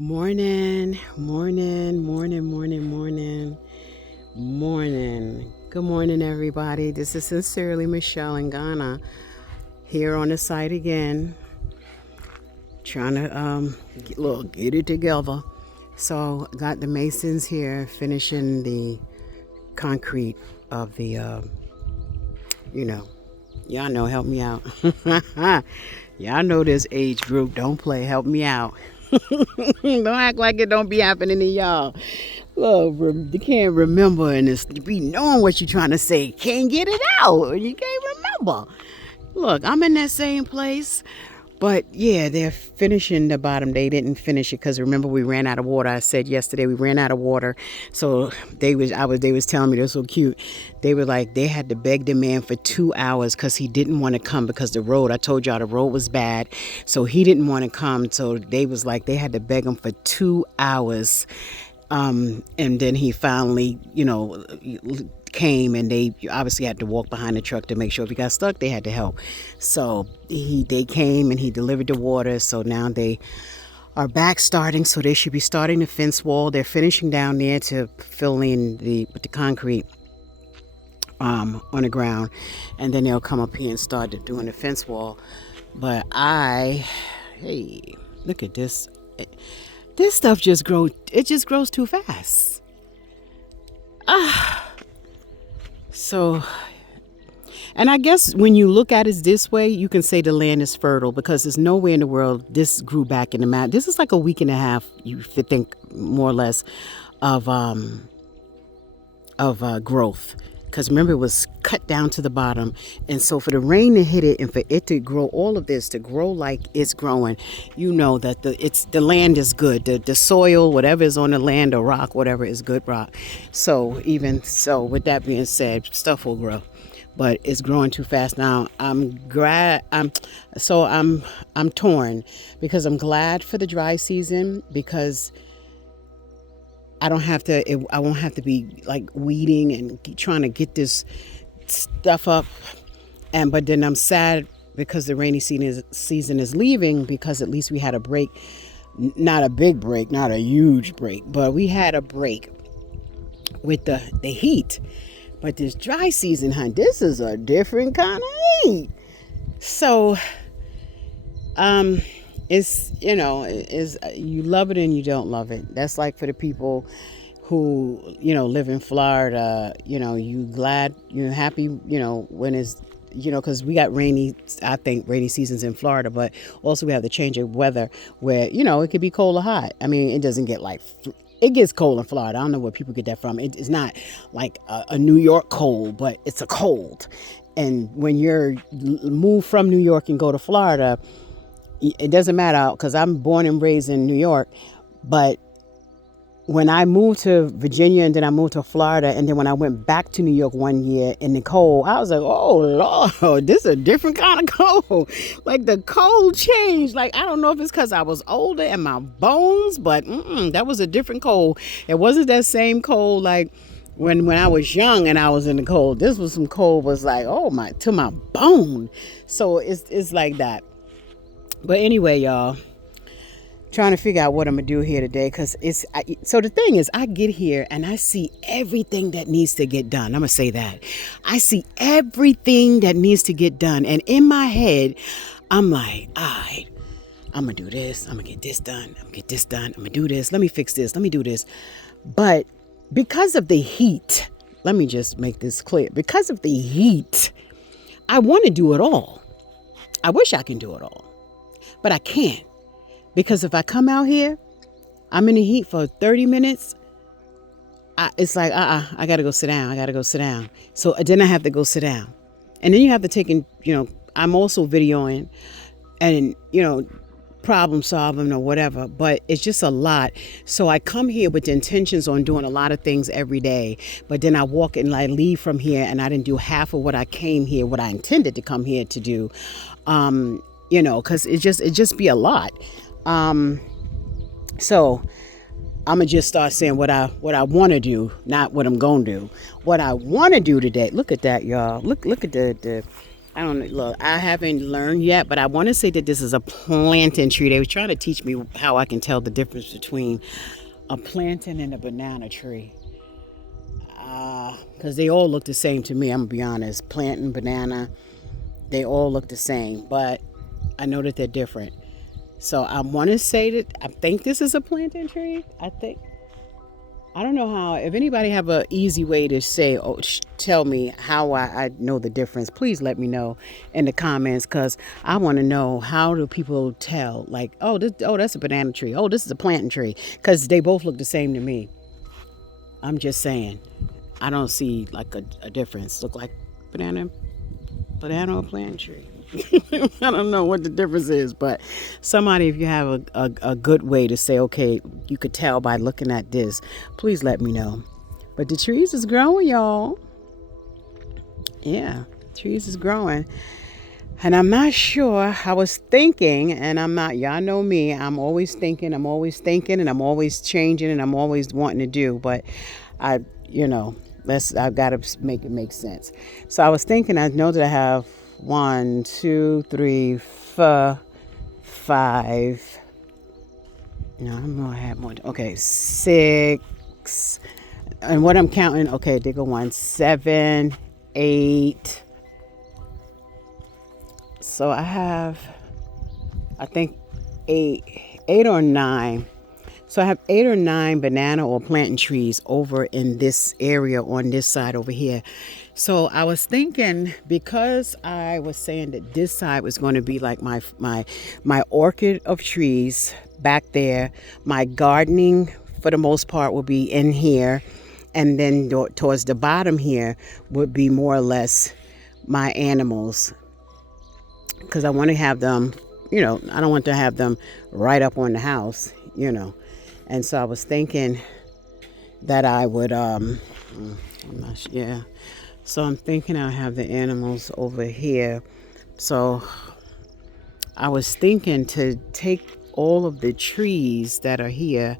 Morning, morning, morning, morning, morning, morning. Good morning, everybody. This is Sincerely Michelle in Ghana, here on the site again, trying to get it together. So, got the masons here finishing the concrete of the, y'all know, help me out. Y'all know this age group. Don't play, help me out. Don't act like it don't be happening to y'all. Look, you can't remember and it's be knowing what you're trying to say. Can't get it out. You can't remember. Look, I'm in that same place. But yeah, they're finishing the bottom. They didn't finish it because remember we ran out of water. I said yesterday we ran out of water. So they was telling me they're so cute. They were like they had to beg the man for 2 hours because he didn't want to come because the road. I told y'all the road was bad, so he didn't want to come. So they was like they had to beg him for 2 hours. And then he finally, came and they obviously had to walk behind the truck to make sure if he got stuck, they had to help. So they came and he delivered the water. So now they are back starting. So they should be starting the fence wall. They're finishing down there to fill in with the concrete on the ground. And then they'll come up here and start doing the fence wall. But hey, look at this. This stuff just grows. It just grows too fast. So, and I guess when you look at it this way, you can say the land is fertile because there's nowhere in the world this grew back in the mountain. This is like a week and a half, you think more or less, of growth. Because remember, it was cut down to the bottom. And so for the rain to hit it and for it to grow, all of this to grow like it's growing, you know that the land is good. The soil, whatever is on the land or rock, whatever is good rock. So even so, with that being said, stuff will grow. But it's growing too fast now. I'm torn because I'm glad for the dry season because I won't have to be like weeding and trying to get this stuff up. But then I'm sad because the rainy season is leaving because at least we had a break. Not a big break, not a huge break, but we had a break with the heat. But this dry season, this is a different kind of heat. So, it's you love it and you don't love it. That's like for the people who live in Florida. You glad, you're happy, when it's because we got rainy seasons in Florida, but also we have the change of weather where it could be cold or hot. I mean, it doesn't get it gets cold in Florida. I don't know where people get that from. It's not like a New York cold, but it's a cold. And when you're moved from New York and go to Florida, it doesn't matter because I'm born and raised in New York. But when I moved to Virginia and then I moved to Florida and then when I went back to New York one year in the cold, I was like, oh, Lord, this is a different kind of cold. Like the cold changed. Like, I don't know if it's because I was older and my bones, but that was a different cold. It wasn't that same cold like when I was young and I was in the cold. This was some cold was like, to my bone. So it's like that. But anyway, y'all, trying to figure out what I'm going to do here today because so the thing is I get here and I see everything that needs to get done. I'm going to say that. I see everything that needs to get done. And in my head, I'm like, all right, I'm going to do this. I'm going to get this done. I'm going to get this done. I'm going to do this. Let me fix this. Let me do this. But because of the heat, let me just make this clear. Because of the heat, I want to do it all. I wish I can do it all. But I can't because if I come out here, I'm in the heat for 30 minutes. It's like, I got to go sit down. I got to go sit down. So then I have to go sit down. And then you have to take in, I'm also videoing and, problem solving or whatever, but it's just a lot. So I come here with the intentions on doing a lot of things every day, but then I walk and I leave from here and I didn't do half of what I came here, what I intended to come here to do. Because it just be a lot. So I'm gonna just start saying what I want to do, not what I'm gonna do. What I want to do today. Look at that, y'all. Look at the I don't know. Look, I haven't learned yet, but I want to say that this is a plantain tree. They were trying to teach me how I can tell the difference between a plantain and a banana tree. Because they all look the same to me, I'm going to be honest. Plantain, banana, they all look the same, but I know that they're different. So I want to say that I think this is a plantain tree. I don't know how. If anybody have a easy way to say, tell me how I know the difference, please let me know in the comments, because I want to know, how do people tell? Like, that's a banana tree. Oh, this is a plantain tree, because they both look the same to me. I'm just saying, I don't see like a difference. Look like banana or plantain tree. I don't know what the difference is, but somebody, if you have a good way to say, okay, you could tell by looking at this, please let me know. But the trees is growing, y'all. Yeah, trees is growing. And I'm not sure. I was thinking, and I'm not, y'all know me, I'm always thinking, and I'm always changing, and I'm always wanting to do. But I, I've got to make it make sense. So I was thinking, I know that I have 1, 2, 3, 4, 5. No, I'm gonna have more. Okay, 6. And what I'm counting, okay, they go 1, 7, 8. So I have, I think, 8 or 9. So I have 8 or 9 banana or plantain trees over in this area on this side over here. So I was thinking, because I was saying that this side was going to be like my orchid of trees back there. My gardening, for the most part, will be in here, and then towards the bottom here would be more or less my animals, because I want to have them. I don't want to have them right up on the house. And so I was thinking that I would, yeah. So I'm thinking I'll have the animals over here. So I was thinking to take all of the trees that are here,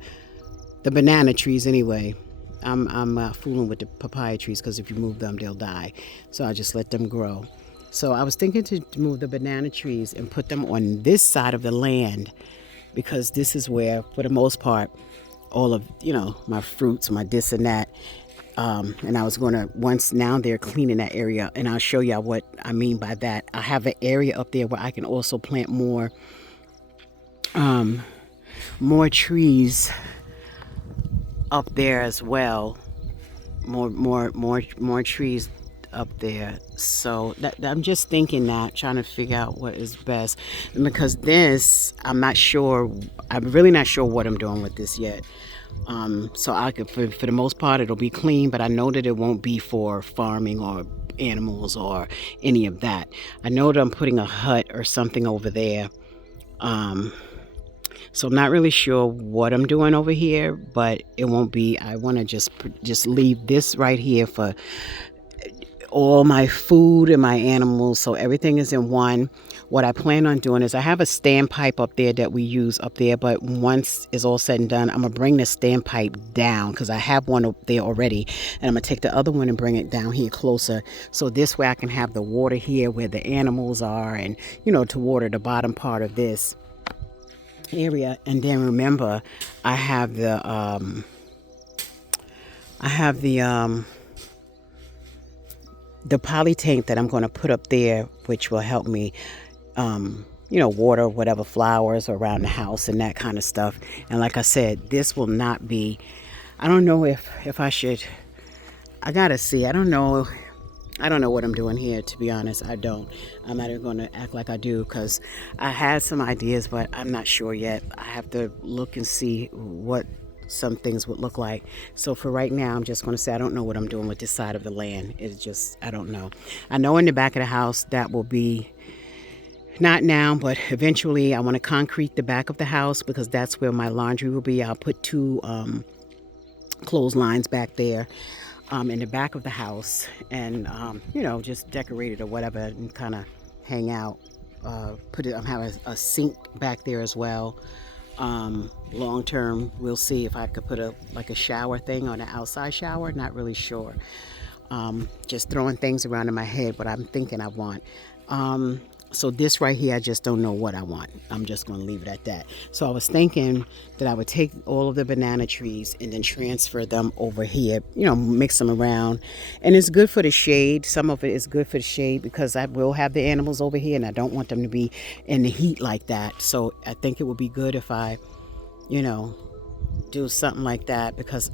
the banana trees anyway. I'm fooling with the papaya trees, because if you move them, they'll die. So I just let them grow. So I was thinking to move the banana trees and put them on this side of the land, because this is where, for the most part, all of my fruits, my this and that, and I was going to, once now they're cleaning that area, and I'll show y'all what I mean by that. I have an area up there where I can also plant more trees up there as well, more trees up there. So I'm just thinking that, trying to figure out what is best, because this, I'm really not sure what I'm doing with this yet. So I could, for the most part, it'll be clean, but I know that it won't be for farming or animals or any of that. I know that I'm putting a hut or something over there. So I'm not really sure what I'm doing over here, but it won't be, I want to just leave this right here for all my food and my animals, so everything is in one. What I plan on doing is, I have a standpipe up there that we use up there, but once it's all said and done, I'm gonna bring the standpipe down, because I have one up there already, and I'm gonna take the other one and bring it down here closer, so this way I can have the water here where the animals are, and to water the bottom part of this area. And then remember, I have the poly tank that I'm going to put up there, which will help me water whatever flowers around the house and that kind of stuff. And like I said, this will not be, I don't know if I should, I gotta see, I don't know what I'm doing here, to be honest. I'm not even going to act like I do, because I had some ideas, but I'm not sure yet. I have to look and see what some things would look like. So for right now, I'm just going to say I don't know what I'm doing with this side of the land. It's just, I don't know. I know in the back of the house, that will be, not now, but eventually I want to concrete the back of the house, because that's where my laundry will be. I'll put 2 clotheslines back there in the back of the house, and just decorate it or whatever, and kind of hang out. I'm having a sink back there as well. Long term, we'll see if I could put a shower thing on, an outside shower. Not really sure. Just throwing things around in my head, but I'm thinking I want. So this right here, I just don't know what I want. I'm just going to leave it at that. So I was thinking that I would take all of the banana trees and then transfer them over here, mix them around. And it's good for the shade. Some of it is good for the shade because I will have the animals over here and I don't want them to be in the heat like that. So I think it would be good if I, you know, do something like that, because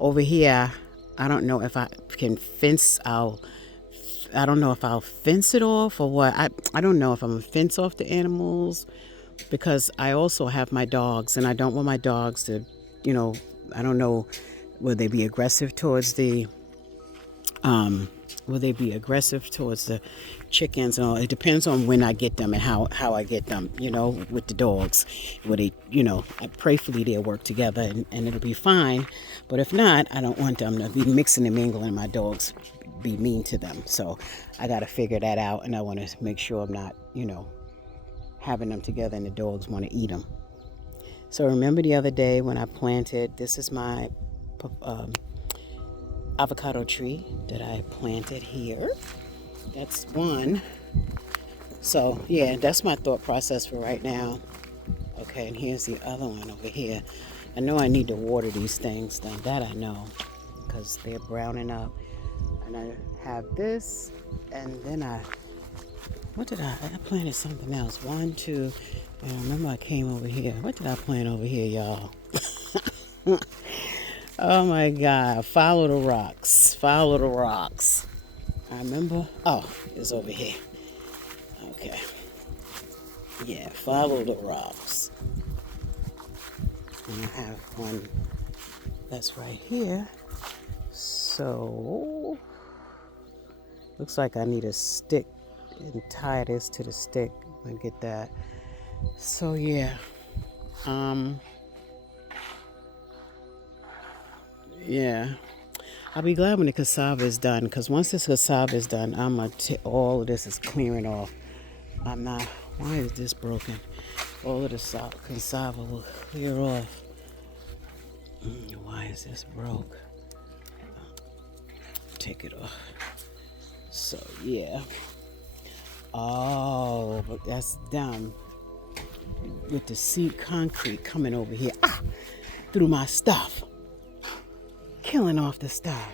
over here, I don't know if I can fence out. I don't know if I'll fence it off or what. I don't know if I'm gonna fence off the animals, because I also have my dogs and I don't want my dogs to, you know, I don't know, will they be aggressive towards the um will they be aggressive towards the chickens and all. It depends on when I get them and how I get them, with the dogs. Will they, prayfully they'll work together and it'll be fine. But if not, I don't want them to be mixing and mingling and my dogs be mean to them. So I got to figure that out, and I want to make sure I'm not, having them together and the dogs want to eat them. So remember the other day when I planted, this is my um, avocado tree that I planted here. That's one. So yeah, that's my thought process for right now. Okay, and here's the other one over here. I know I need to water these things, then that I know, because they're browning up. And I have this, and then I planted something else. One, two, and I remember I came over here. What did I plant over here, y'all? Oh my God, follow the rocks. Follow the rocks. I remember, it's over here. Okay. Yeah, follow the rocks. And I have one that's right here. So, looks like I need a stick and tie this to the stick and get that. So yeah. Yeah. I'll be glad when the cassava is done, because once this cassava is done, all of this is clearing off. I'm not, why is this broken? All of the cassava will clear off. Why is this broke? Take it off. So yeah. Oh, but that's done with the seed concrete coming over here through my stuff, killing off the stuff.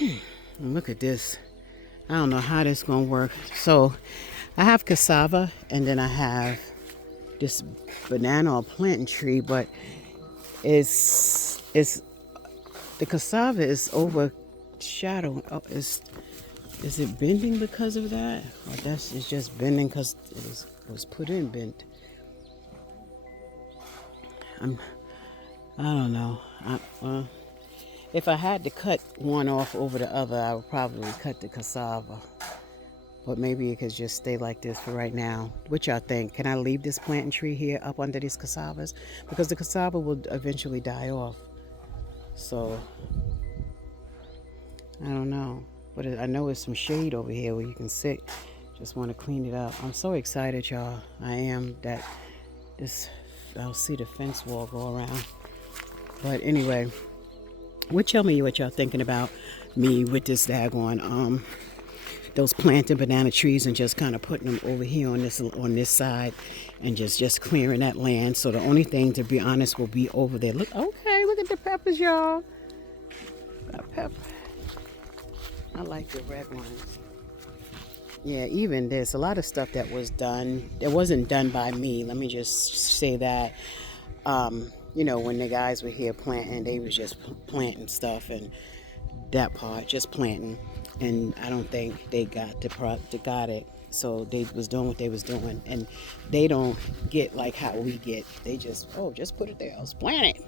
And look at this. I don't know how this is gonna work. So I have cassava, and then I have this banana or plantain tree, but it's the cassava is overshadowing. Is it bending because of that? Or it's just bending because it was put in bent? I don't know. If I had to cut one off over the other, I would probably cut the cassava. But maybe it could just stay like this for right now. What y'all think? Can I leave this plantain tree here up under these cassavas? Because the cassava will eventually die off. So, I don't know. But I know there's some shade over here where you can sit. Just want to clean it up. I'm so excited, y'all. I am that I'll see the fence wall go around. But anyway, tell me what y'all thinking about me with this daggone those planting banana trees and just kind of putting them over here on this side and just clearing that land. So the only thing, to be honest, will be over there. Look at the peppers, y'all. Pepper. I like the red ones. Yeah, even this, a lot of stuff that was done, it wasn't done by me. Let me just say that. When the guys were here planting, they was just planting stuff, and that part, just planting. And I don't think they got it. So they was doing what they was doing, and they don't get like how we get. They just put it there. Let's plant it.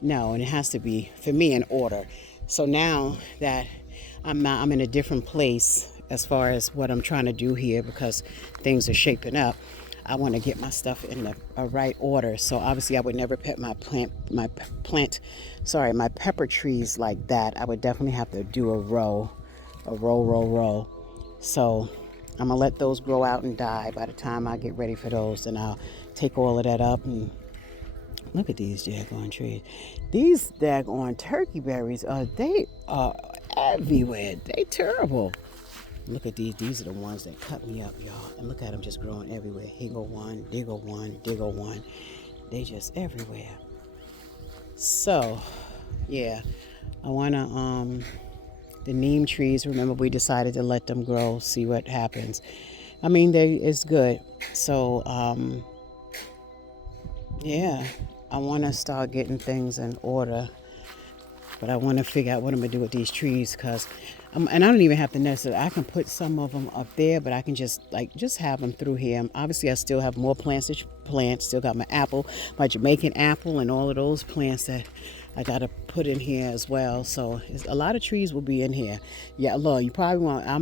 No, and it has to be, for me, in order. So now that I'm in a different place as far as what I'm trying to do here, because things are shaping up. I want to get my stuff in the right order. So obviously I would never put my pepper trees like that. I would definitely have to do a row. So I'm gonna let those grow out and die. By the time I get ready for those, and I'll take all of that up. And look at these daggone trees. These daggone turkey berries, they are everywhere. They terrible. Look at these. These are the ones that cut me up, y'all. And look at them just growing everywhere. Here go one, there go one, there go one. They just everywhere. So, yeah, I wanna the neem trees. Remember, we decided to let them grow, see what happens. I mean, it's good. So, yeah, I want to start getting things in order. But I want to figure out what I'm gonna do with these trees, cause, and I don't even have to necessarily. I can put some of them up there, but I can just have them through here. Obviously, I still have more plants to plant. Still got my apple, my Jamaican apple, and all of those plants that I gotta put in here as well. So a lot of trees will be in here. Yeah, Lord, you probably want. I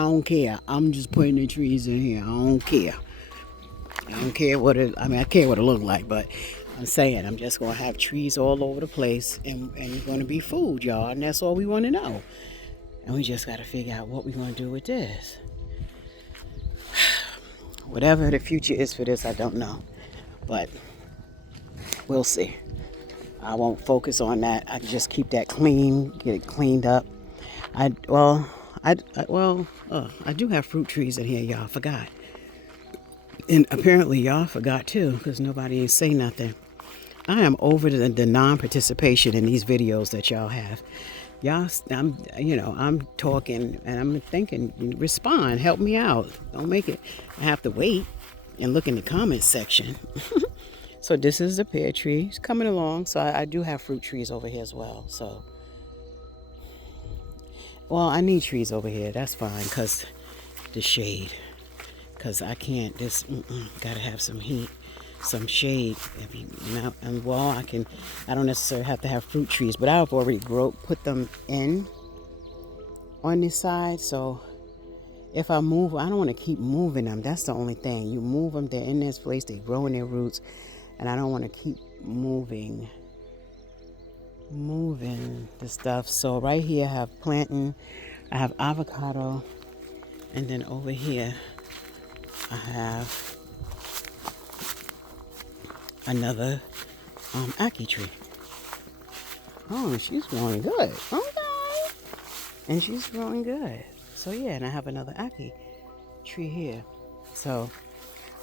don't care. I'm just putting the trees in here. I don't care. I don't care what it. I mean, I care what it look like, but I'm saying I'm just gonna have trees all over the place, and gonna be food, y'all, and that's all we want to know. And we just gotta figure out what we're gonna do with this. Whatever the future is for this, I don't know, but we'll see. I won't focus on that. I just keep that clean, get it cleaned up. I do have fruit trees in here, y'all. Forgot. And apparently y'all forgot too, because nobody ain't say nothing. I am over the non-participation in these videos that y'all have. Y'all, I'm talking and I'm thinking, respond, help me out. Don't make it, I have to wait and look in the comments section. So this is the pear tree. It's coming along. So I do have fruit trees over here as well. So, well, I need trees over here. That's fine, because the shade. Because I can't, gotta have some heat, some shade. And well, I don't necessarily have to have fruit trees, but I've already put them in on this side. So if I move, I don't want to keep moving them. That's the only thing. You move them, they're in this place, they grow in their roots, and I don't want to keep moving the stuff. So right here I have plantain, I have avocado, and then over here I have another ackee tree. Oh, she's growing good. Okay. And she's growing good. So yeah, and I have another ackee tree here. So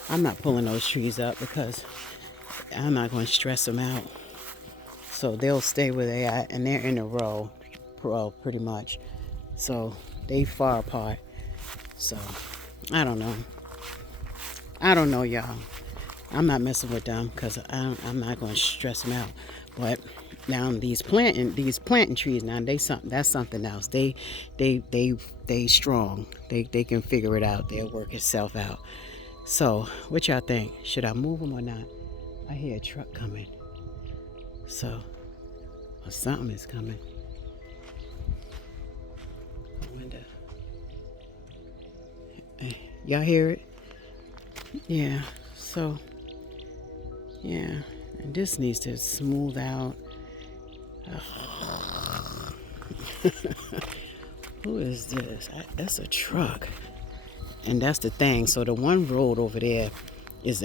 I'm not pulling those trees up because I'm not going to stress them out. So they'll stay where they are, and they're in a row, pretty much. So they far apart. So I don't know, y'all. I'm not messing with them because I'm not going to stress them out. But now these planting trees, now that's something else. They strong. They can figure it out. They'll work itself out. So what y'all think? Should I move them or not? I hear a truck coming. So, or something is coming. I wonder. Y'all hear it? Yeah. So, yeah. And this needs to smooth out. Who is this? That's a truck. And that's the thing. So the one road over there is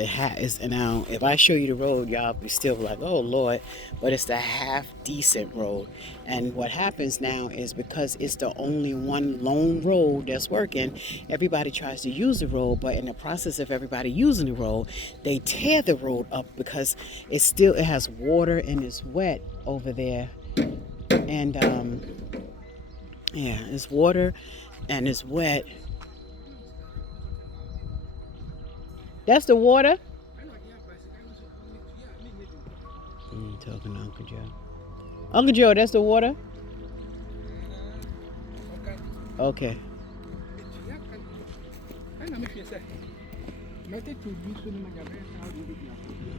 now if I show you the road, y'all be still like, oh Lord, but it's the half decent road. And what happens now is because it's the only one lone road that's working, everybody tries to use the road, but in the process of everybody using the road, they tear the road up because it has water and it's wet over there. And yeah, it's water and it's wet. That's the water? I'm talking to Uncle Joe. Uncle Joe, that's the water? Okay.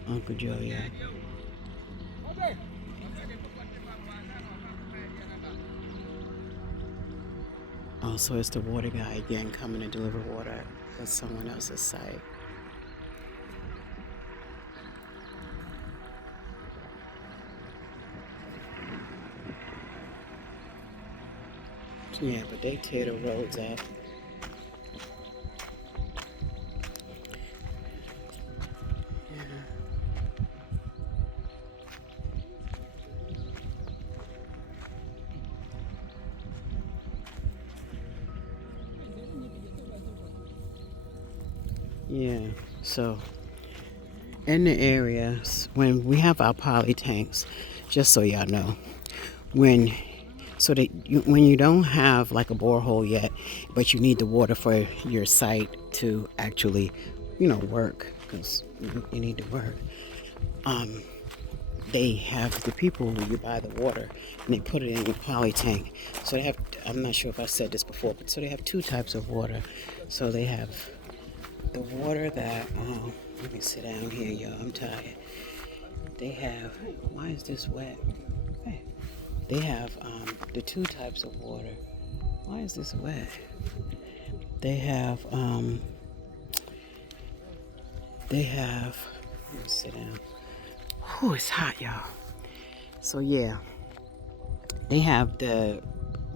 Uncle Joe, yeah. Oh, so it's the water guy again coming to deliver water at someone else's site. Yeah, but they tear the roads up. Yeah. So in the areas when we have our poly tanks, just so y'all know, when so that when you don't have like a borehole yet, but you need the water for your site to actually, work because you need to work. Um, they have the people who you buy the water and they put it in your poly tank. So they have. I'm not sure if I said this before, but so they have two types of water. So they have the water that. Let me sit down here, y'all. I'm tired. They have. Why is this wet? Hey. They have the two types of water. Why is this wet? They have. They have. Let me sit down. Whew, it's hot, y'all. So yeah, they have the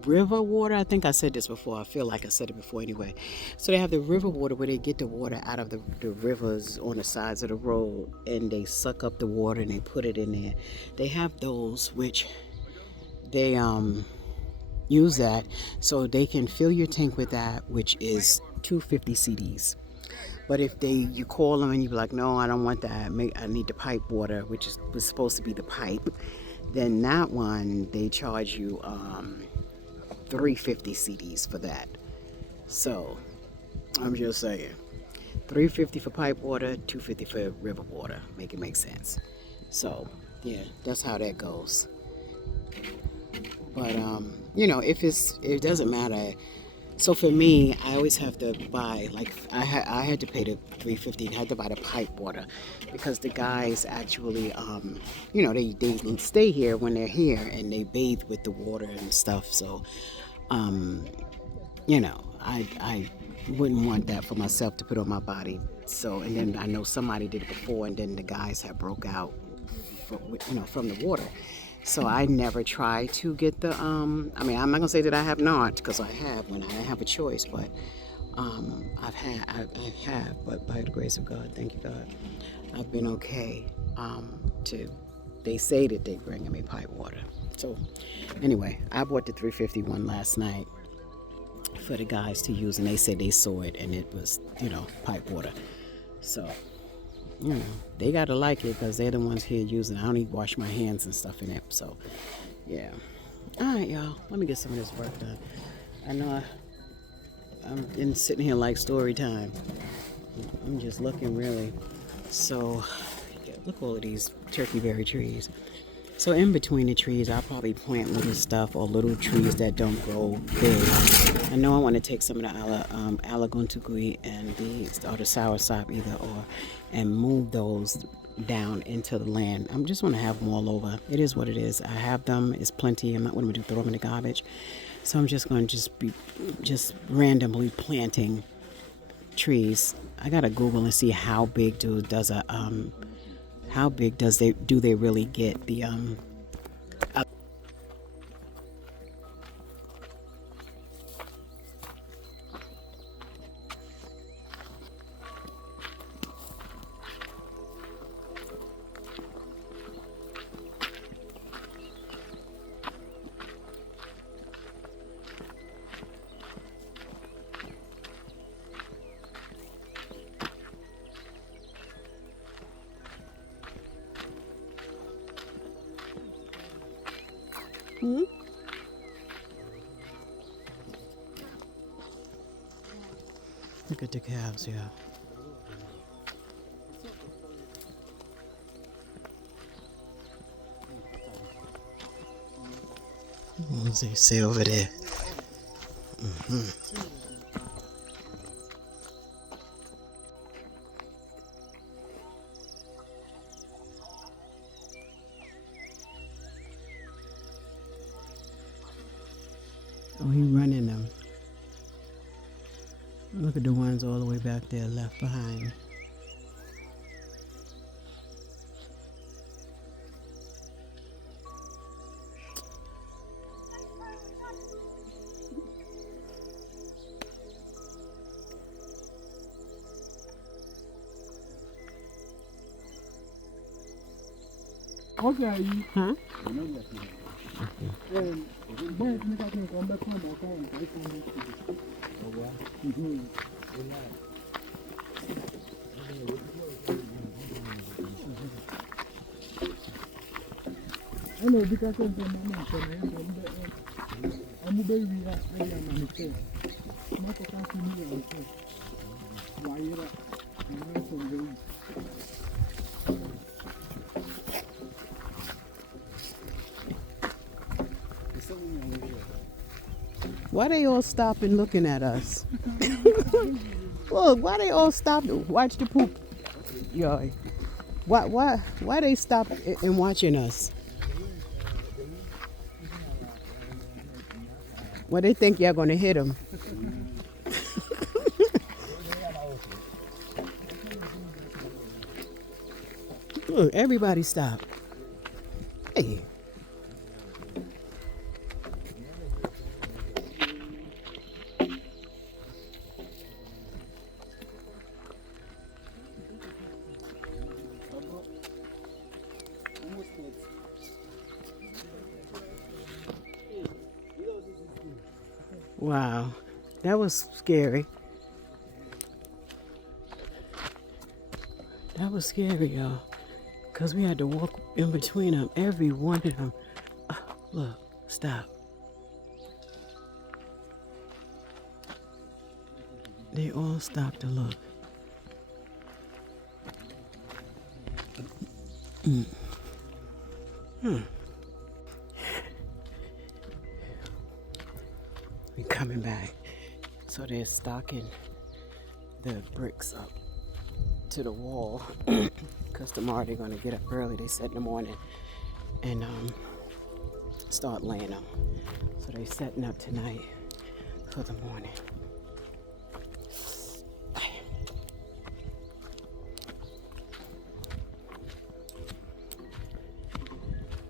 river water. I think I said this before. I feel like I said it before anyway. So they have the river water where they get the water out of the rivers on the sides of the road and they suck up the water and they put it in there. They have those which they use that so they can fill your tank with that, which is 250 CDs. But if you call them and you be like, no, I don't want that. I need the pipe water, which was supposed to be the pipe. Then that one they charge you 350 CDs for that. So I'm just saying, 350 for pipe water, 250 for river water. Make it make sense. So yeah, that's how that goes. But if it doesn't matter. So for me, I always have to buy, like, I had to pay the 350. I had to buy the pipe water because the guys actually, they stay here when they're here and they bathe with the water and stuff. So, I wouldn't want that for myself to put on my body. So, and then I know somebody did it before, and then the guys have broke out, from the water. So I never try to get the. I'm not gonna say that I have not, because I have when I have a choice. But I have. But by the grace of God, thank you God, I've been okay. To they say that they bring me pipe water. So anyway, I bought the 351 last night for the guys to use, and they said they saw it and it was pipe water. So they gotta like it because they're the ones here using it. I don't even wash my hands and stuff in it. So yeah. All right, y'all. Let me get some of this work done. I know I'm been sitting here like story time. I'm just looking really. So yeah, look all of these turkey berry trees. So in between the trees, I'll probably plant little stuff or little trees that don't grow big. I know I want to take some of the alaguntugui and or the soursop either and move those down into the land. I just want to have them all over. It is what it is. I have them. It's plenty. I'm not going to throw them in the garbage. So I'm just going to be randomly planting trees. I gotta Google and see how big do they really get the Look at the calves, yeah. What does they say over there? Oh, he running them. Look at the ones all the way back there left behind. Okay. Huh? ɛna obi ka sɛ nsɛ mama mpɛ na yɛmpa ɔmo bɛwi a ɛde ama ne sɛ makɔka so ni yɛ sɛ wayera anaasɛ ɔbɛwi. Why they all stopping looking at us? Look, why they all stop to watch the poop? Yo, why they stop and watching us? Well, they think you're gonna hit them. Look, everybody stop. Hey. Wow, that was scary. That was scary, y'all. Because we had to walk in between them, every one of them. Look, stop. They all stopped to look. We coming back. So they're stocking the bricks up to the wall. Because tomorrow they're gonna get up early. They said in the morning and start laying them. So they're setting up tonight for the morning.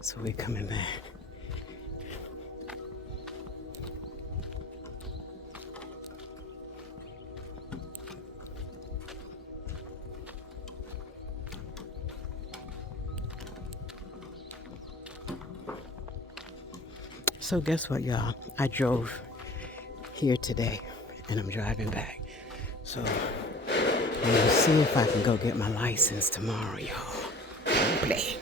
So we're coming back. So guess what, y'all? I drove here today and I'm driving back. So I'm gonna see if I can go get my license tomorrow, y'all. Play.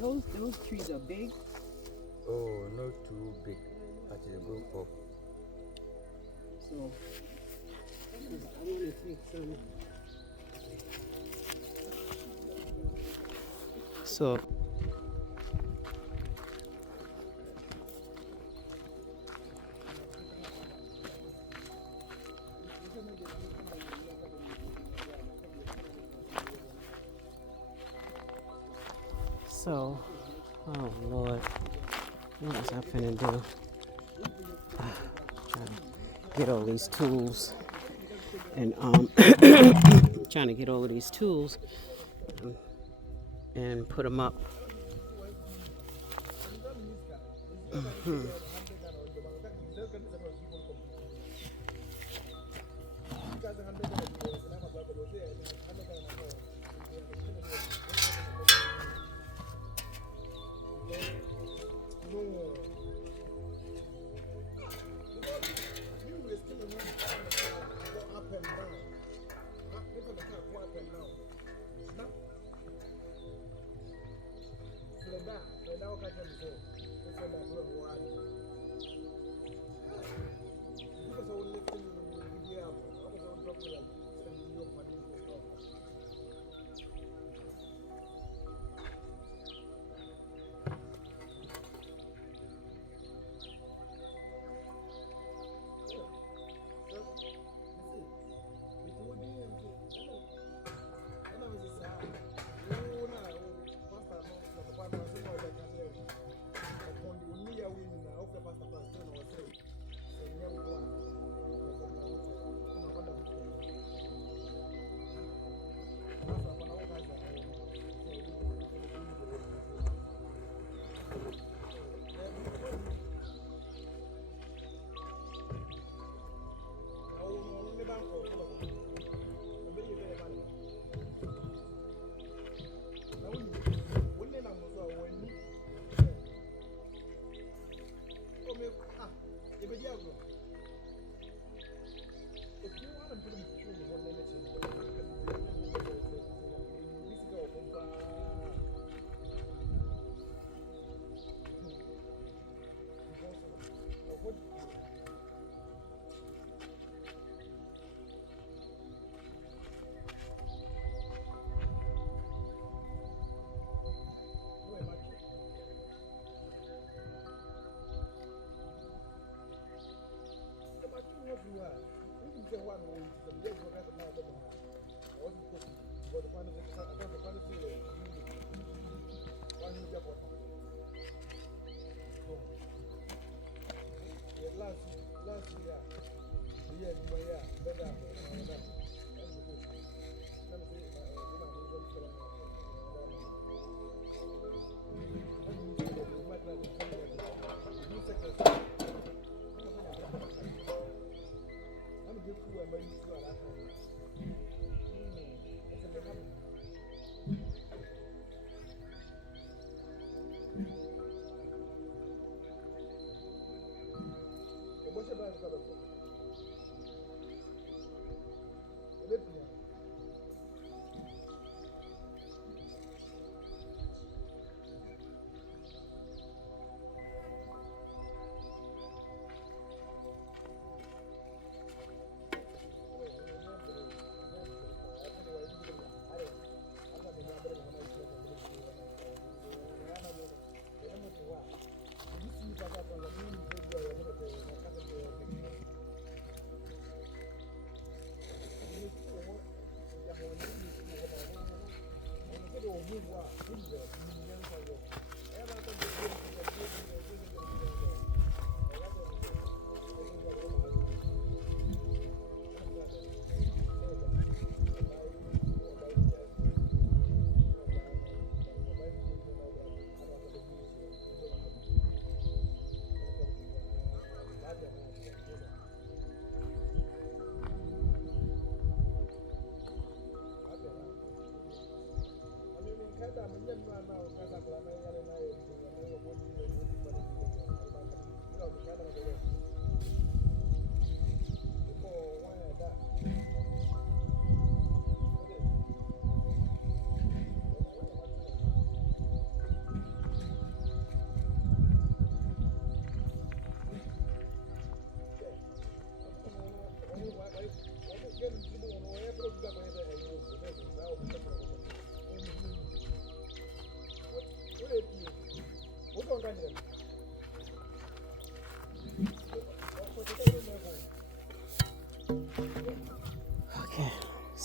Those trees are big. Oh, not too big, but it will go up. So I want to take some. So oh Lord, what was I finna do? Trying to get all these tools and trying to get all of these tools and put them up.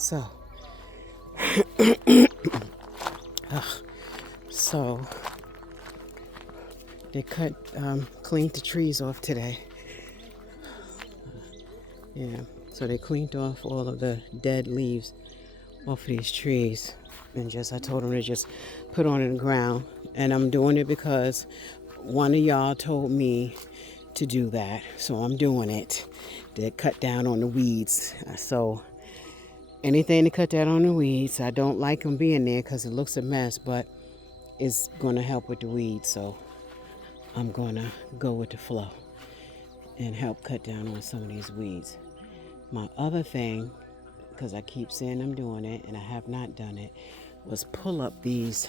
So, so they cleaned the trees off today. Yeah, so they cleaned off all of the dead leaves off of these trees. And I told them to just put on the ground. And I'm doing it because one of y'all told me to do that. So I'm doing it to cut down on the weeds. So anything to cut down on the weeds. I don't like them being there because it looks a mess, but it's going to help with the weeds. So I'm going to go with the flow and help cut down on some of these weeds. My other thing, because I keep saying I'm doing it and I have not done it, was pull up these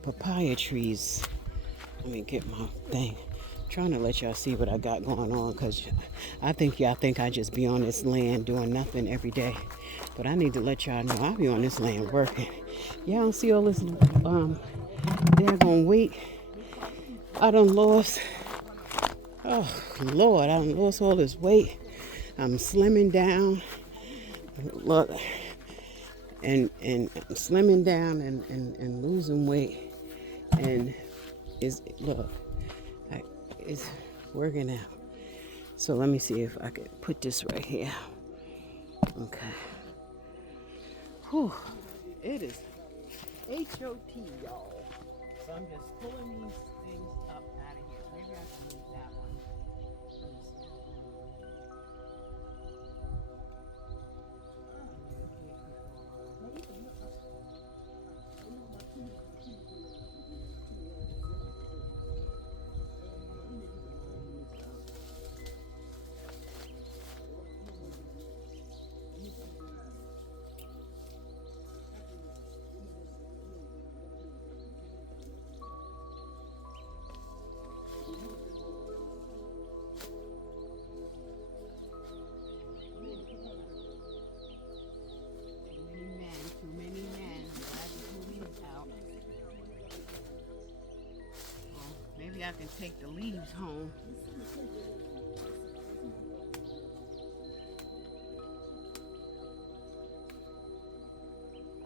papaya trees. Let me get my thing. I'm trying to let y'all see what I got going on, because I think y'all think I just be on this land doing nothing every day. But I need to let y'all know I be on this land working. Y'all don't see all this daggone weight I done lost. Oh Lord, I done lost all this weight. I'm slimming down. Look, and slimming down and losing weight. And it's working out. So let me see if I can put this right here. Okay. Whew. It is HOT, y'all. So I'm just pulling these things up out of here. Maybe I can leave that one. Let me see. Too many men. I'm glad to pull these out. Well, maybe I can take the leaves home.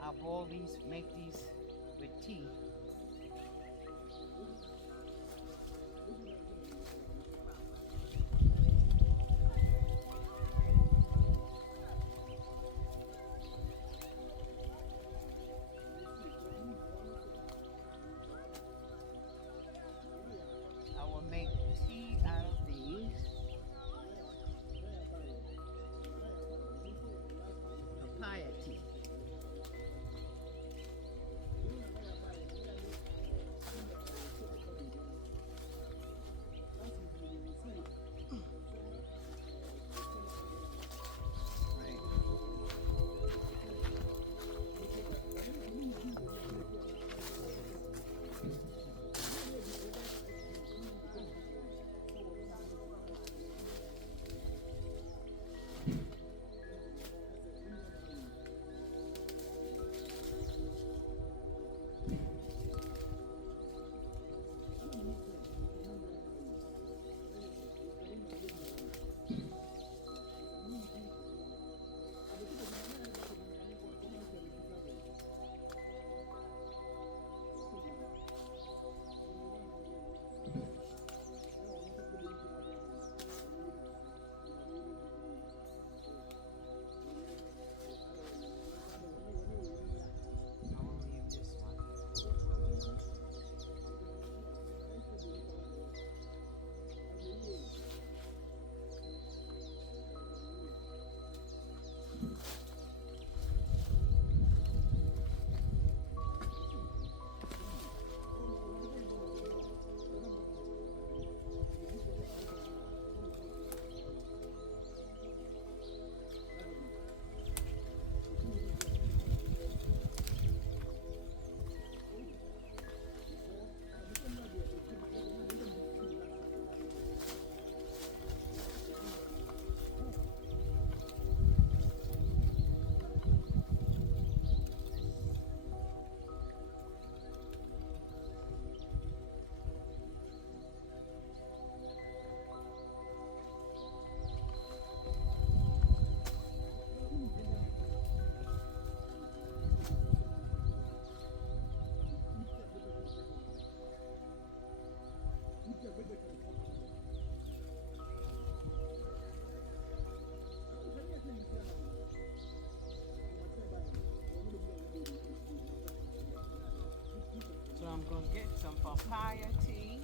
I'll boil these, make these with tea. I will make tea out of these. Papaya tea. papaya tea.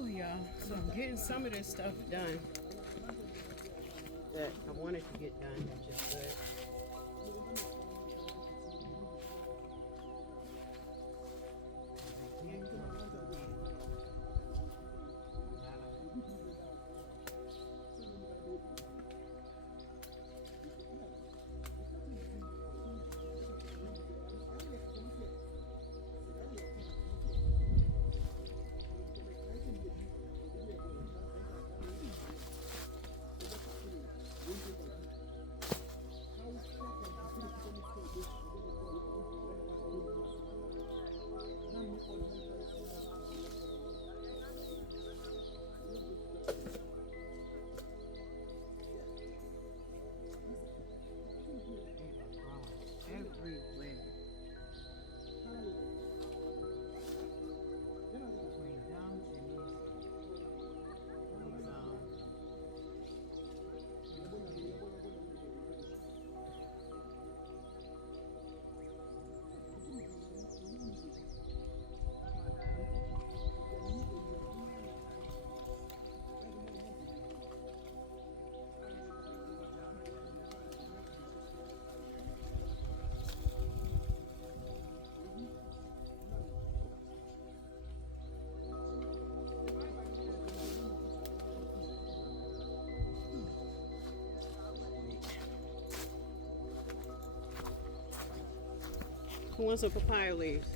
Oh yeah, so I'm getting some of this stuff done that I wanted to get done, which is good. Everywhere. Who wants some papaya leaves?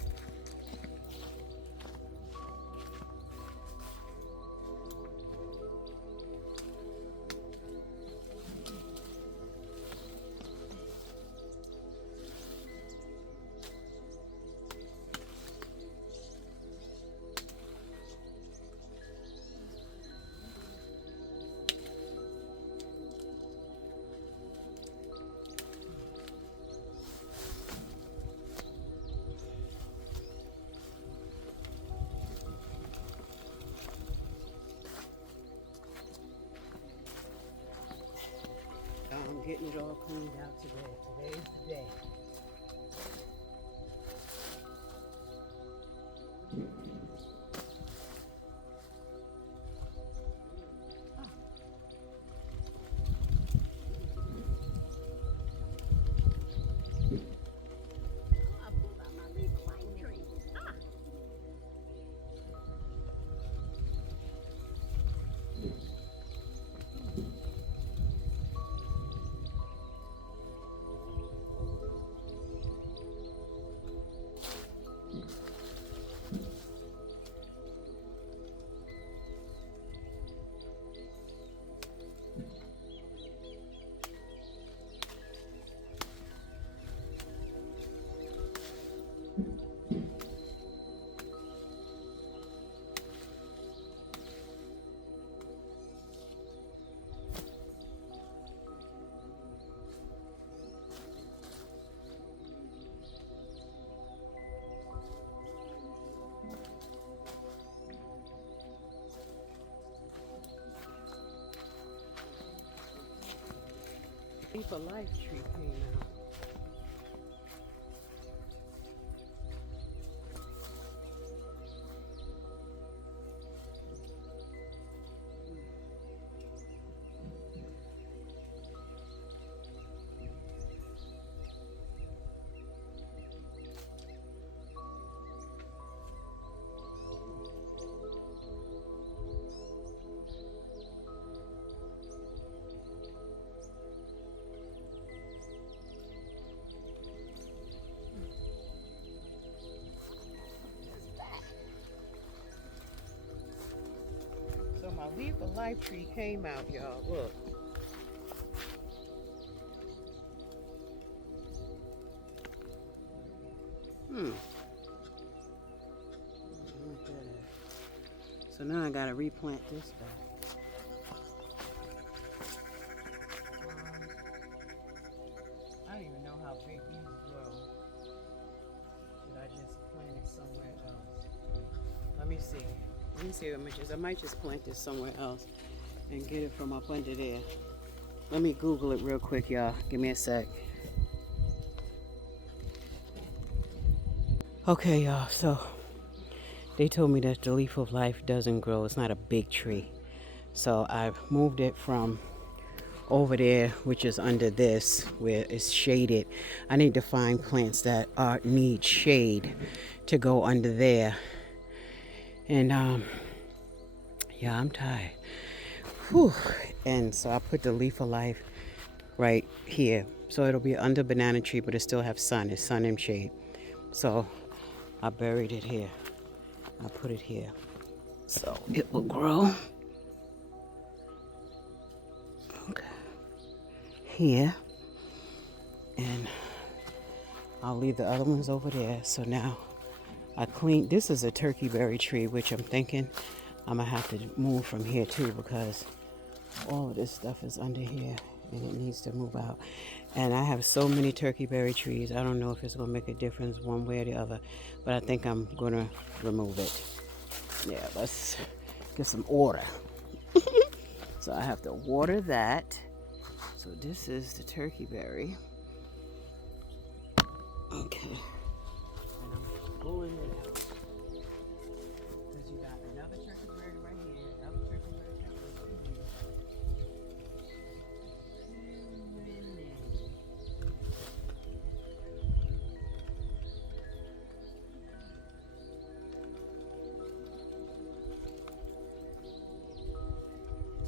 I'm getting it all cleaned out today. Today is the day. Leaf of Life tree came out. So my Leaf of Life tree came out, y'all. Look. So now I gotta replant this back. I don't even know how big these grow. Should I just plant it somewhere else? Let me see. Let me see how much it is. I might just plant this somewhere else and get it from up under there. Let me Google it real quick, y'all. Give me a sec. Okay, y'all. So they told me that the leaf of life doesn't grow. It's not a big tree. So I've moved it from over there, which is under this, where it's shaded. I need to find plants that need shade to go under there. And yeah, I'm tired. Whew. And so I put the leaf of life right here. So it'll be under banana tree, but it still have sun. It's sun and shade. So I buried it here. I put it here. So it will grow. Okay. Here. And I'll leave the other ones over there. So now I cleaned. This is a turkey berry tree, which I'm thinking I'm gonna have to move from here too, because all of this stuff is under here and it needs to move out. And I have so many turkey berry trees. I don't know if it's gonna make a difference one way or the other, but I think I'm gonna remove it. Yeah, let's get some order. So I have to water that. So this is the turkey berry. Okay. And I'm pulling it out. Because you got another turkey berry right here, another turkey berry right here.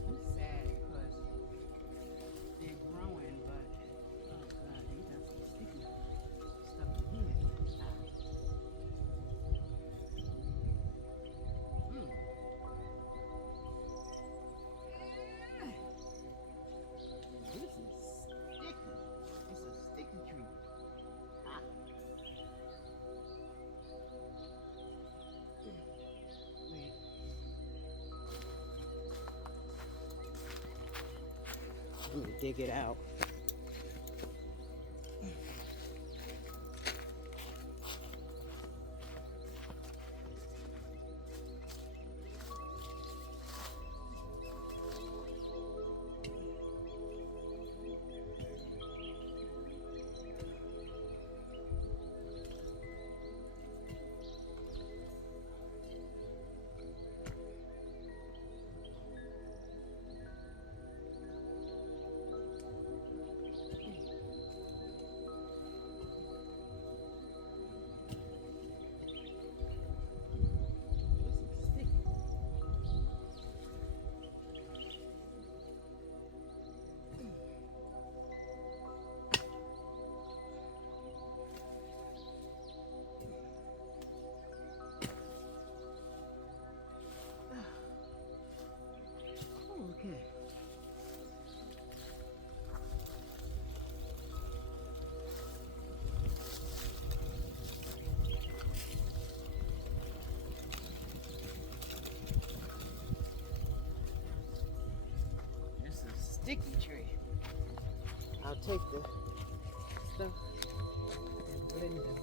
It's sad because they're growing, but oh god, they got some sticky stuff in here. Mm. This is sticky. It's a sticky tree. Ah. Wait. Let me dig it out. Okay. This is a sticky tree. I'll take the stuff and blend them.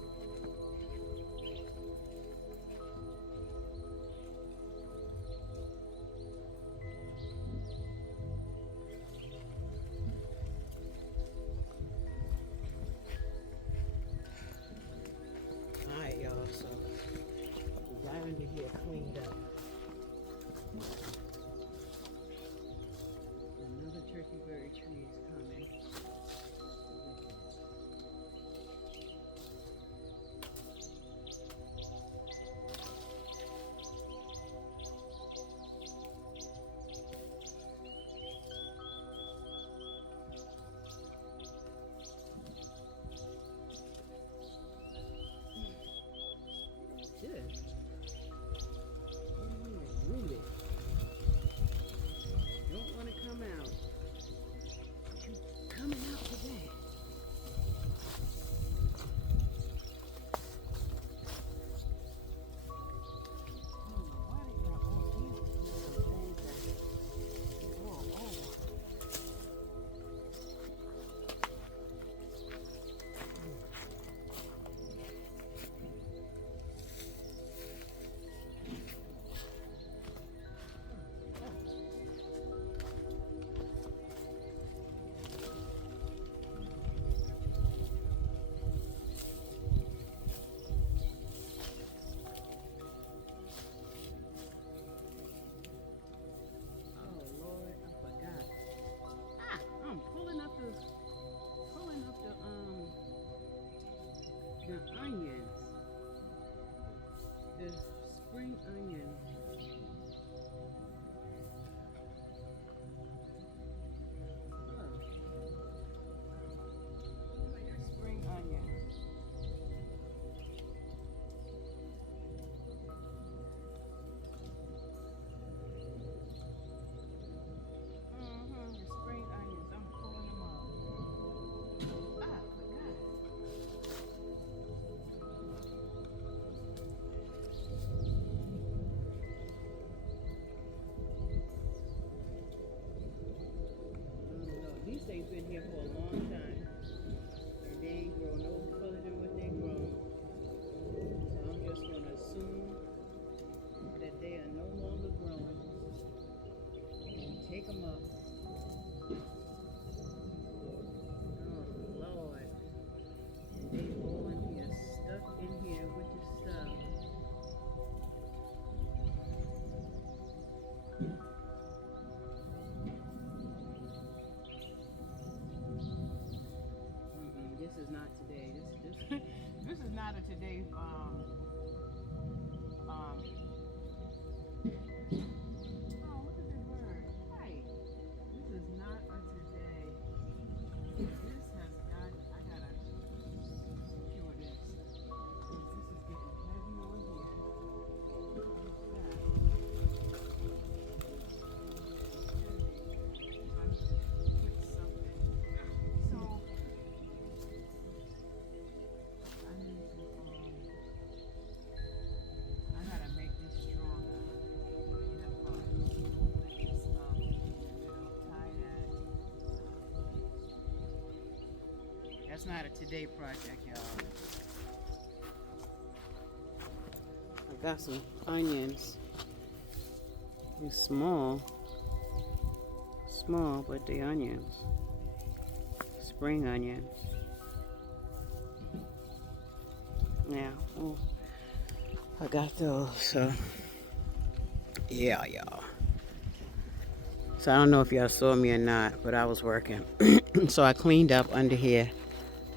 Alright, y'all, so we got under here cleaned up. Another turkey berry tree is coming. This thing's been here for a long time. And they ain't grow no further than what they grow. So I'm just going to assume that they are no longer growing and take them up. Oh, Lord. They all in here, stuck in here with the stuff. This is not today. This is not a today oh, look at that bird. Hey, this is not a today. This has got, I gotta cure this. This is getting heavy over here. What is that? Put something. So I need to I gotta make this stronger. That part. Make this up. Tie that. That's not a today project, y'all. I got some onions. They're small, but the onions. Spring onions. Now, I got those. So, yeah, y'all. So I don't know if y'all saw me or not, but I was working. So I cleaned up under here.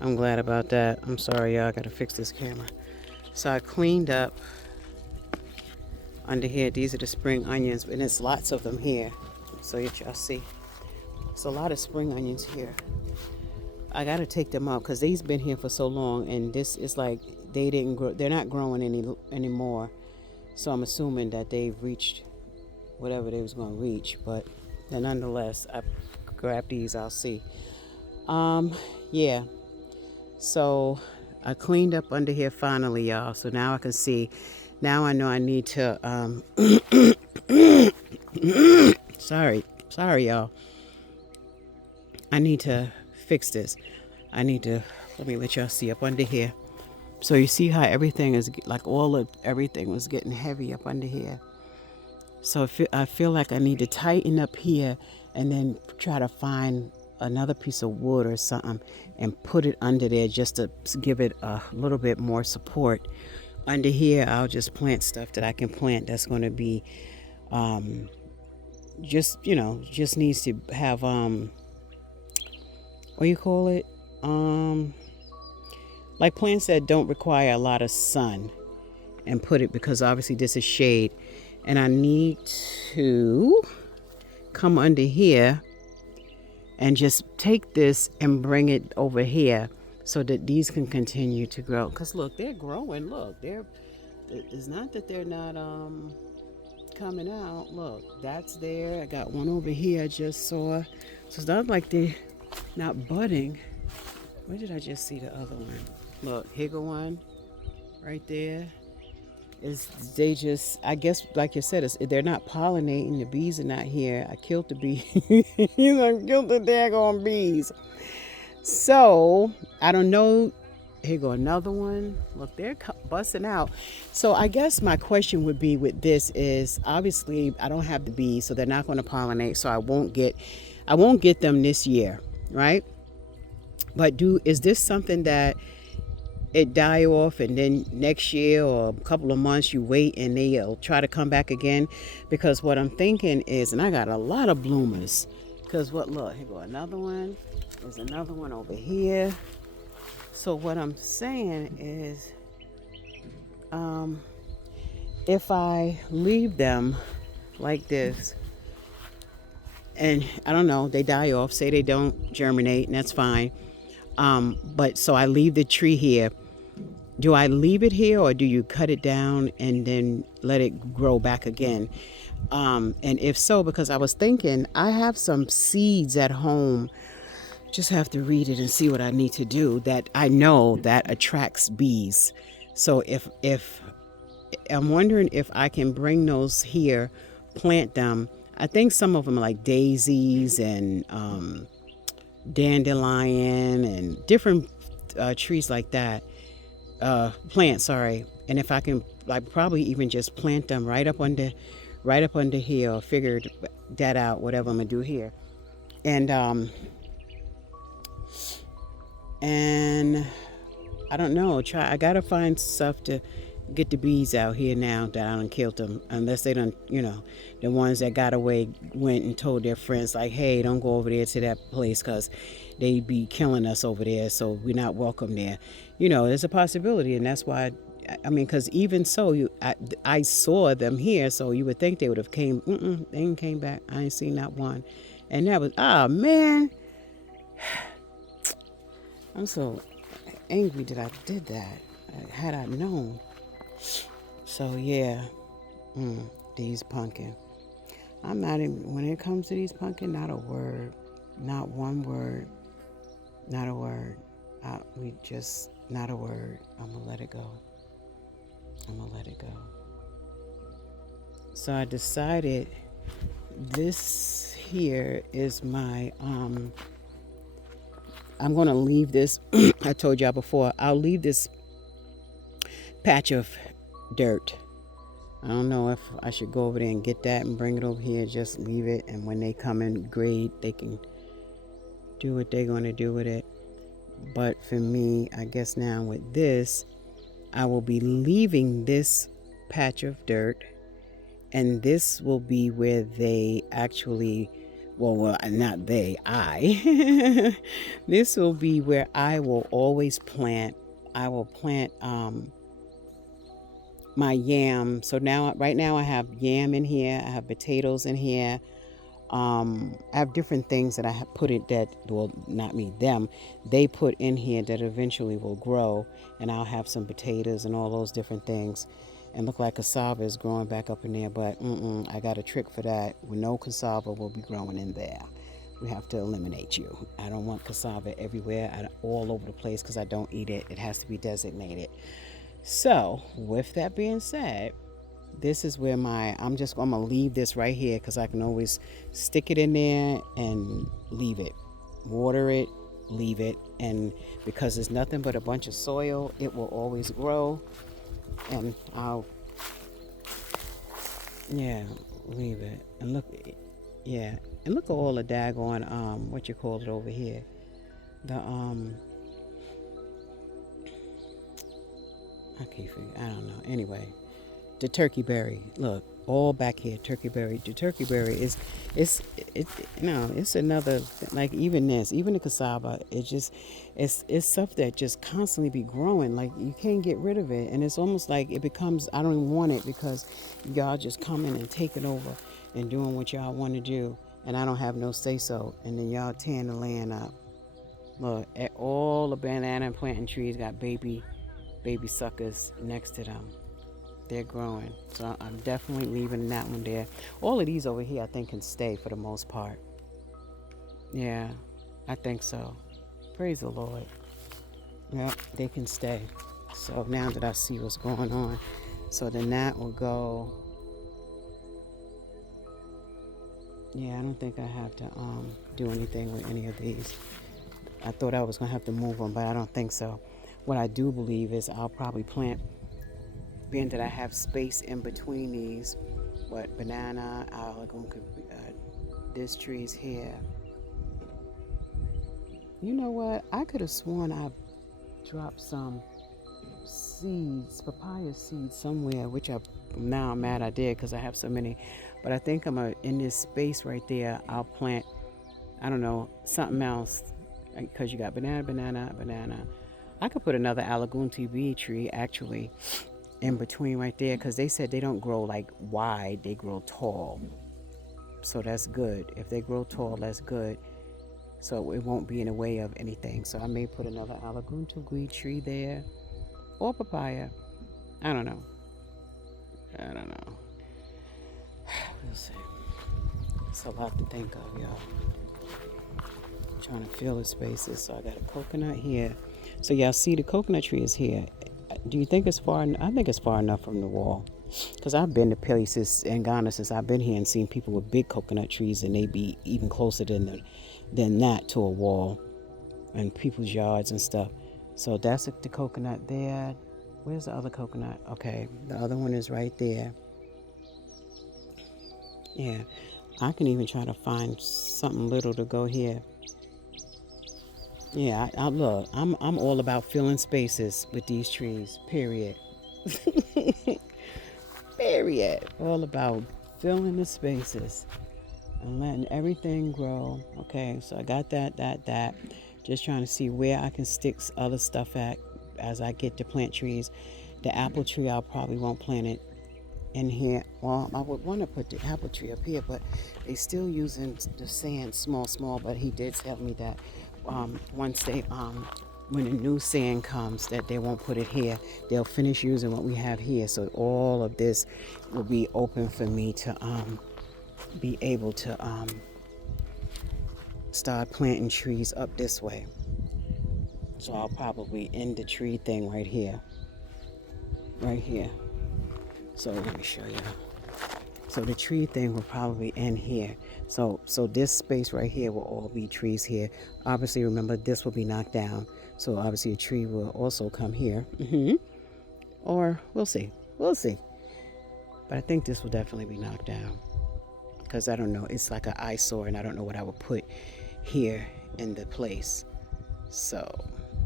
I'm glad about that. I'm sorry, y'all. I gotta fix this camera. So I cleaned up under here. These are the spring onions, and there's lots of them here. So y'all see. There's a lot of spring onions here. I gotta take them out because they've been here for so long, and this is like they didn't grow. They're not growing anymore. So I'm assuming that they've reached whatever they was gonna reach. But nonetheless, I grabbed these. I'll see. Yeah. So I cleaned up under here finally, y'all. So now I can see. Now I know I need to. Sorry, y'all. I need to fix this. Let me let y'all see up under here. So you see how everything is like everything was getting heavy up under here. So I feel like I need to tighten up here and then try to find another piece of wood or something and put it under there just to give it a little bit more support. Under here, I'll just plant stuff that I can plant that's going to be just needs to have what do you call it? Like plants that don't require a lot of sun, and put it, because obviously this is shade, and I need to come under here and just take this and bring it over here so that these can continue to grow. Because look, they're growing. Look, it's not that they're not coming out. Look, that's there. I got one over here I just saw. So it's not like they're not budding. Where did I just see the other one? Look, here go one right there. They just, I guess, like you said, they're not pollinating. The bees are not here. I killed the bee. I killed the daggone bees. So I don't know. Here go another one. Look, they're busting out. So I guess my question would be with this is, obviously I don't have the bees, so they're not going to pollinate. So I won't get them this year, right? But is this something that it die off and then next year or a couple of months you wait and they'll try to come back again? Because what I'm thinking is, and I got a lot of bloomers, because look, here go another one. There's another one over here. So what I'm saying is, if I leave them like this, and I don't know, they die off, say they don't germinate, and that's fine. But so I leave the tree here. Do I leave it here, or do you cut it down and then let it grow back again? And if so, because I was thinking I have some seeds at home, just have to read it and see what I need to do, that I know that attracts bees. So if I'm wondering if I can bring those here, plant them. I think some of them are like daisies and dandelion and different trees like that. Plants, sorry. And if I can, like, probably even just plant them right up under here, or figured that out, whatever I'm gonna do here. And and I don't know. Try. I gotta find stuff to get the bees out here now that I done killed them. Unless they done, the ones that got away went and told their friends like, "Hey, don't go over there to that place because they be killing us over there. So we're not welcome there." There's a possibility, and that's why. I mean, because even so, I saw them here, so you would think they would have came. They ain't came back. I ain't seen not one, and that was man. I'm so angry that I did that. Had I known. So yeah, these pumpkin. I'm not even, when it comes to these pumpkin, not a word, not one word, not a word. We just, not a word. I'm gonna let it go. I'm gonna let it go. So I decided this here is my, I'm gonna leave this, I told y'all before, I'll leave this patch of dirt. I don't know if I should go over there and get that and bring it over here, just leave it, and when they come and grade, they can do what they're going to do with it. But for me, I guess now with this, I will be leaving this patch of dirt, and this will be where they actually, well, not they, I. This will be where I will always plant. I will plant my yam. So now, right now, I have yam in here. I have potatoes in here. I have different things that I have put it that, well, not me, them, they put in here that eventually will grow, and I'll have some potatoes and all those different things. And look like cassava is growing back up in there, but I got a trick for that. No cassava will be growing in there. We have to eliminate you. I don't want cassava everywhere, all over the place, because I don't eat it. It has to be designated. So, with that being said, this is where I'm gonna leave this right here, because I can always stick it in there and leave it, water it, leave it, and because it's nothing but a bunch of soil, it will always grow. And I'll, yeah, leave it. And look, yeah, and look at all the daggone what you call it over here, the I can't figure, I don't know. Anyway, the turkey berry. Look, all back here, turkey berry. The turkey berry is, it's another, like even this, even the cassava. It's stuff that just constantly be growing. Like you can't get rid of it, and it's almost like it becomes, I don't even want it because y'all just coming and taking over and doing what y'all want to do, and I don't have no say so, and then y'all tearing the land up. Look, at all the banana and plantain trees got baby suckers next to them. They're growing. So I'm definitely leaving that one there. All of these over here I think can stay for the most part. Yeah, I think so. Praise the Lord. Yep, they can stay. So now that I see what's going on. So then that will go. Yeah, I don't think I have to do anything with any of these. I thought I was going to have to move them, but I don't think so. What I do believe is I'll probably plant, being that I have space in between these, what, banana, this tree's here. You know what? I could have sworn I dropped some seeds, papaya seeds somewhere, which now I'm mad I did because I have so many. But I think in this space right there, I'll plant, I don't know, something else, because you got banana. I could put another Alagunti bee tree actually in between right there, because they said they don't grow like wide, they grow tall. So that's good. If they grow tall, that's good. So it won't be in the way of anything. So I may put another Alagunti tree there, or papaya. I don't know. We'll see. It's a lot to think of, y'all. Trying to fill the spaces. So I got a coconut here. So y'all see the coconut tree is here. Do you think it's far? I think it's far enough from the wall. Because I've been to places in Ghana since I've been here and seen people with big coconut trees, and they be even closer than that to a wall. and people's yards and stuff. So that's the coconut there. Where's the other coconut? Okay, the other one is right there. Yeah, I can even try to find something little to go here. Yeah, I look. I'm all about filling spaces with these trees. Period. Period. All about filling the spaces and letting everything grow. Okay, so I got that. Just trying to see where I can stick other stuff at as I get to plant trees. The apple tree, I probably won't plant it in here. Well, I would want to put the apple tree up here, but they still using the sand small. But he did tell me that once they when the new sand comes, that they won't put it here. They'll finish using what we have here. So all of this will be open for me to be able to start planting trees up this way. So I'll probably end the tree thing right here. Right here. So let me show you. So the tree thing will probably end here. So this space right here will all be trees here. Obviously, remember, this will be knocked down. So obviously a tree will also come here. Or we'll see. We'll see. But I think this will definitely be knocked down. Because I don't know. It's like an eyesore, and I don't know what I would put here in the place. So,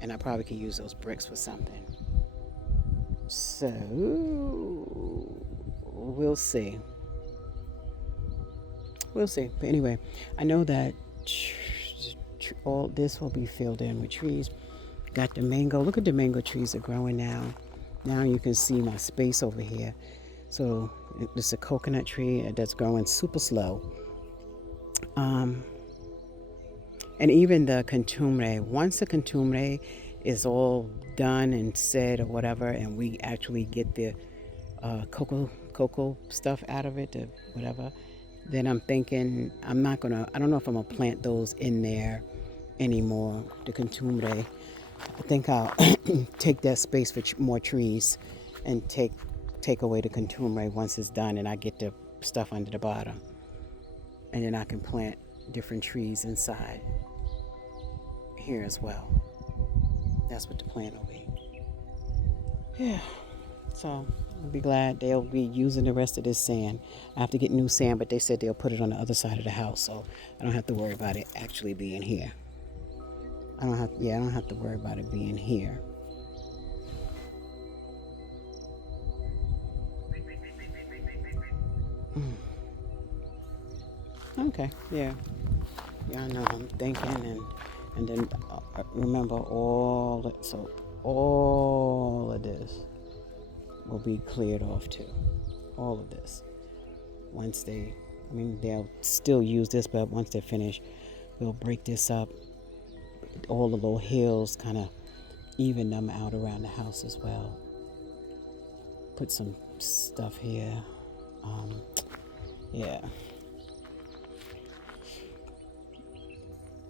and I probably could use those bricks for something. So we'll see. We'll see. But anyway, I know that all this will be filled in with trees. Got the mango. Look at the mango trees are growing now. Now you can see my space over here. So it's a coconut tree that's growing super slow. And even the contumely. Once the contumely is all done and said or whatever, and we actually get the cocoa stuff out of it, whatever, then I'm thinking I don't know if I'm gonna plant those in there anymore, the contumely. I think I'll take that space for more trees and take away the contumely once it's done, and I get the stuff under the bottom, and then I can plant different trees inside here as well. That's what the plan will be. Yeah. So I'll be glad they'll be using the rest of this sand. I have to get new sand, but they said they'll put it on the other side of the house, so I don't have to worry about it actually being here. I don't have to worry about it being here. Okay, yeah. Yeah, I know. I'm thinking, and then remember all of this will be cleared off too. All of this. They'll still use this, but once they're finished, we'll break this up. All the little hills, kind of even them out around the house as well. Put some stuff here. Yeah.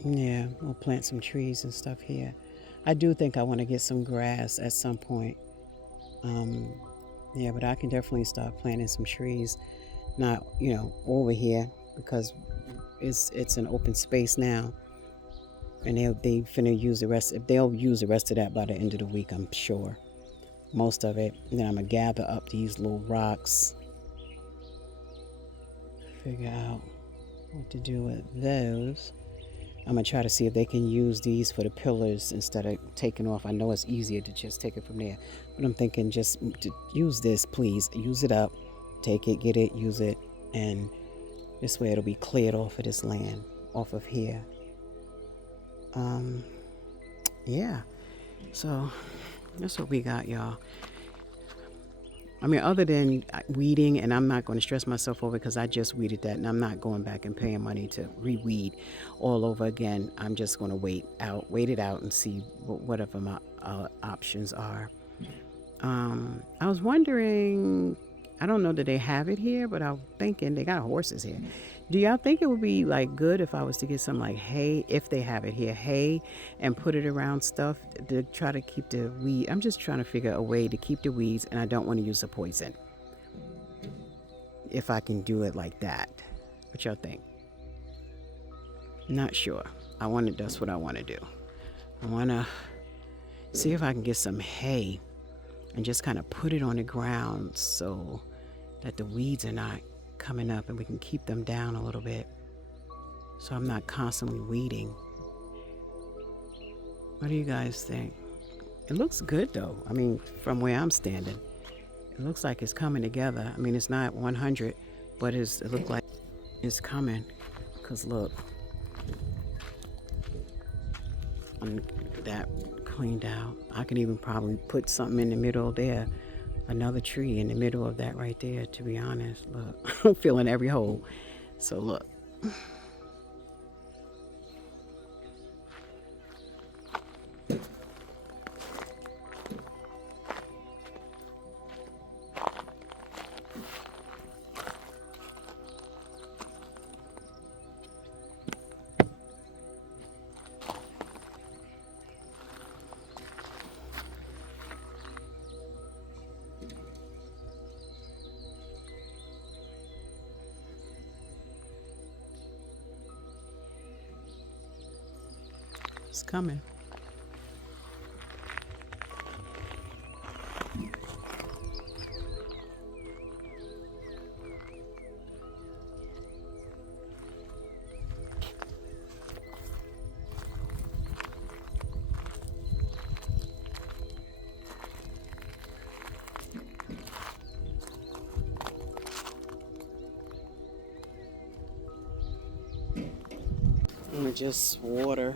Yeah, we'll plant some trees and stuff here. I do think I want to get some grass at some point. Yeah, but I can definitely start planting some trees. Not, over here, because it's an open space now. And they finna use the rest. They'll use the rest of that by the end of the week, I'm sure. Most of it. And then I'm gonna gather up these little rocks. Figure out what to do with those. I'm gonna try to see if they can use these for the pillars instead of taking off. I know it's easier to just take it from there, but I'm thinking just to use this, please. Use it up. Take it, get it, use it, and this way it'll be cleared off of this land, off of here. Yeah, so that's what we got, y'all. Other than weeding, and I'm not going to stress myself over because I just weeded that, and I'm not going back and paying money to reweed all over again. I'm just going to wait it out and see whatever my options are. I was wondering, I don't know that they have it here, but I'm thinking they got horses here. Do y'all think it would be good if I was to get some hay, if they have it here, hay, and put it around stuff to try to keep the weed? I'm just trying to figure a way to keep the weeds, and I don't want to use a poison. If I can do it like that. What y'all think? Not sure. That's what I want to do. I want to see if I can get some hay and just kind of put it on the ground so that the weeds are not coming up and we can keep them down a little bit so I'm not constantly weeding. What do you guys think? It looks good though. I mean, from where I'm standing, it looks like it's coming together. I mean, it's not 100, but it looks like it's coming. Cause look, that cleaned out. I can even probably put something in the middle there, another tree in the middle of that right there. To be honest, look, I'm filling every hole. So look. It's coming. I'm gonna just water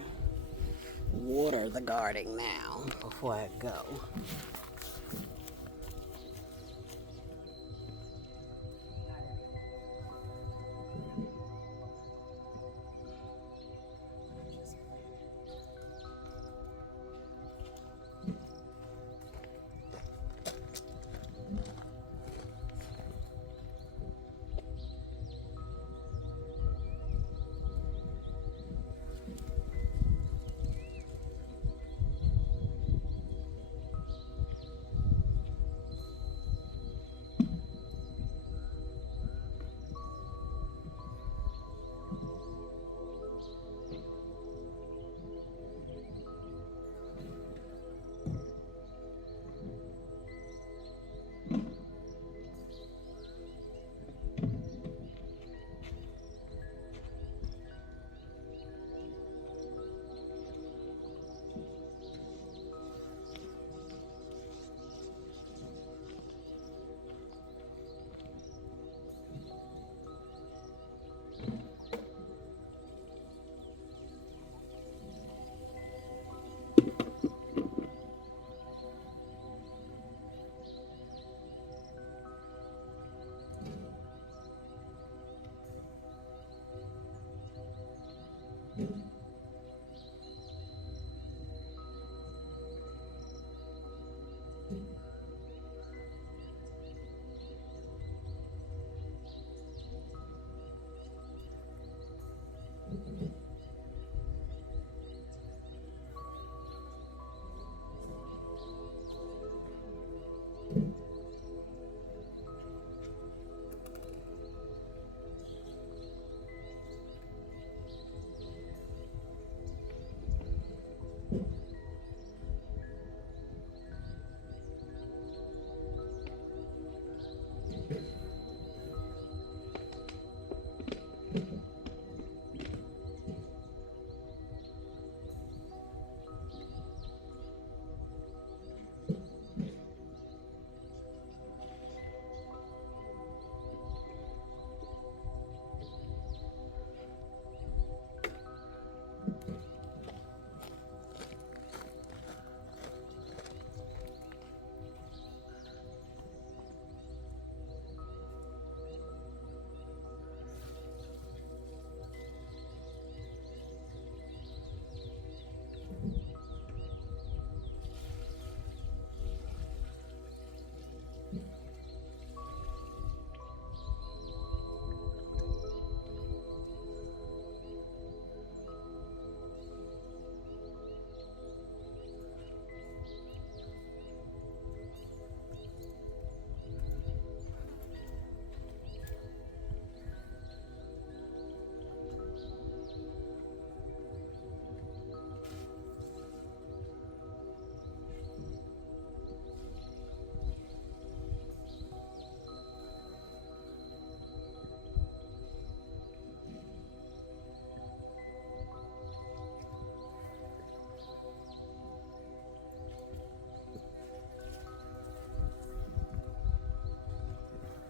the garden now before I go.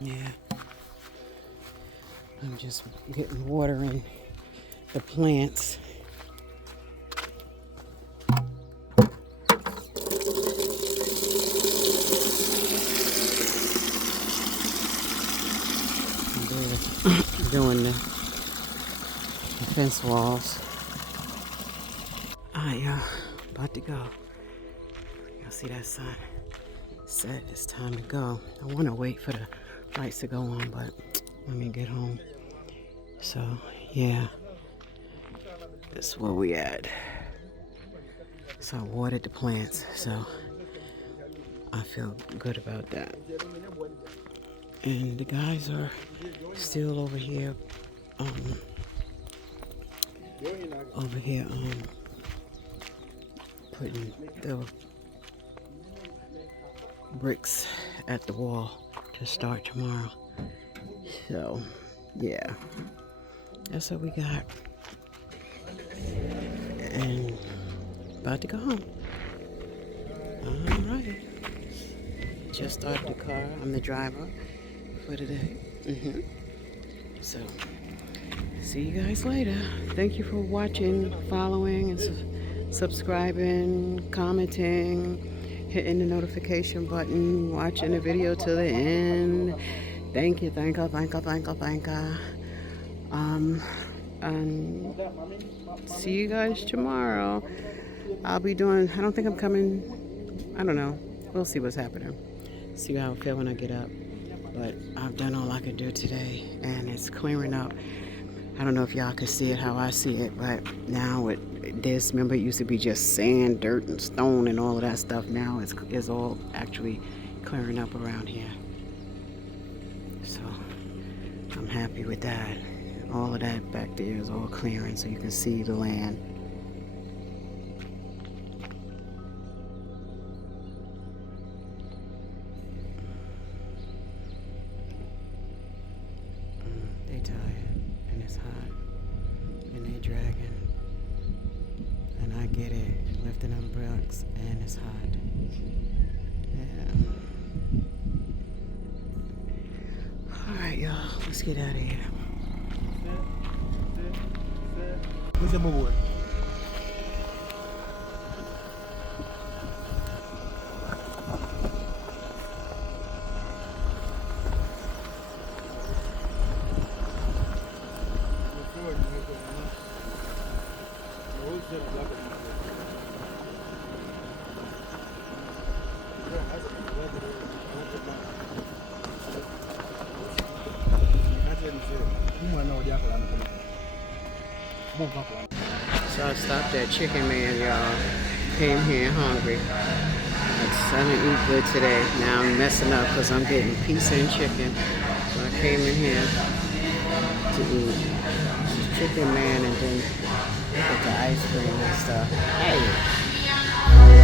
Yeah. I'm just getting watering the plants. Doing the fence walls. Alright, y'all, about to go. Y'all see that sign? Said it's time to go. I want to wait for the lights to go on, but let me get home. So, yeah, that's where we at. So I watered the plants, so I feel good about that. And the guys are still over here, putting the bricks at the wall to start tomorrow. So, yeah, that's what we got. And about to go home. All right. Just started the car. I'm the driver for today. So, see you guys later. Thank you for watching, following, and subscribing, commenting, hitting the notification button, watching the video to the end. Thank you, thank you, thank you, thank you, thank you. And see you guys tomorrow. I'll be doing, I don't think I'm coming, I don't know. We'll see what's happening. See how I feel when I get up. But I've done all I could do today, and it's clearing up. I don't know if y'all can see it how I see it, but now with this, remember it used to be just sand, dirt, and stone and all of that stuff. Now it's all actually clearing up around here. So I'm happy with that. All of that back there is all clearing so you can see the land. They tired and it's hot and they dragging. And I get it, lifting them bricks and it's hot. Yeah. Alright, y'all, let's get out of here. Where's your board? So I stopped at Chicken Man, y'all. Came here hungry. I didn't eat good today. Now I'm messing up because I'm getting pizza and chicken. So I came in here to eat Chicken Man and then get the ice cream and stuff. Hey!